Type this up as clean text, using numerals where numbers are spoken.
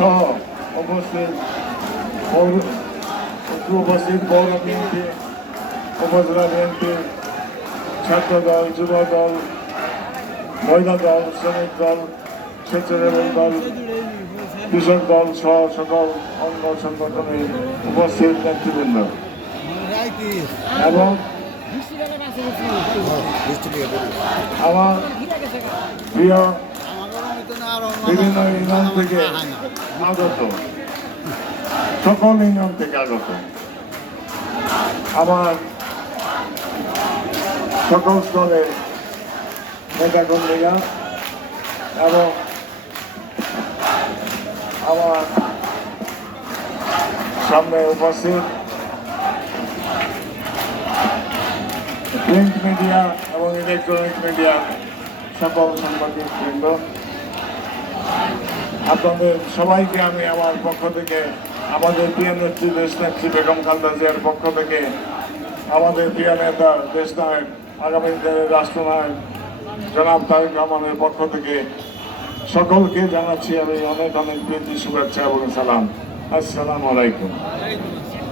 সহ উপস্থিত পৌর বিএনপি, উপজেলা বিএনপি, ছাত্র দল, যুব দল, মহিলা দল, শ্রমিক দল, স্বেচ্ছাসেবক দল, কৃষক দল সহ সকল অঙ্গ সংগঠনের উপস্থিত নেতৃবৃন্দ এবং আমার প্রিয় বিভিন্ন ইউনিয়ন থেকে আগত, সকল ইউনিয়ন থেকে আগত আমার সকল স্তরের নেতাকর্মীরা এবং আমার সামনে উপস্থিত প্রিন্ট মিডিয়া এবং ইলেকট্রনিক মিডিয়া সকল সাংবাদিকবৃন্দ, আপনাদের সবাইকে আমি আমার পক্ষ থেকে, আমাদের প্রিয় নেত্রী দেশনেত্রী বেগম খালেদা জিয়ার পক্ষ থেকে, আমাদের প্রিয় নেতা দেশনায়ক আগামী দিনের রাষ্ট্রনায়ক জনাব তারেক রহমানের পক্ষ থেকে সকলকে জানাচ্ছি আমি অনেক অনেক প্রীতি, শুভেচ্ছা এবং সালাম। আসসালামু আলাইকুম।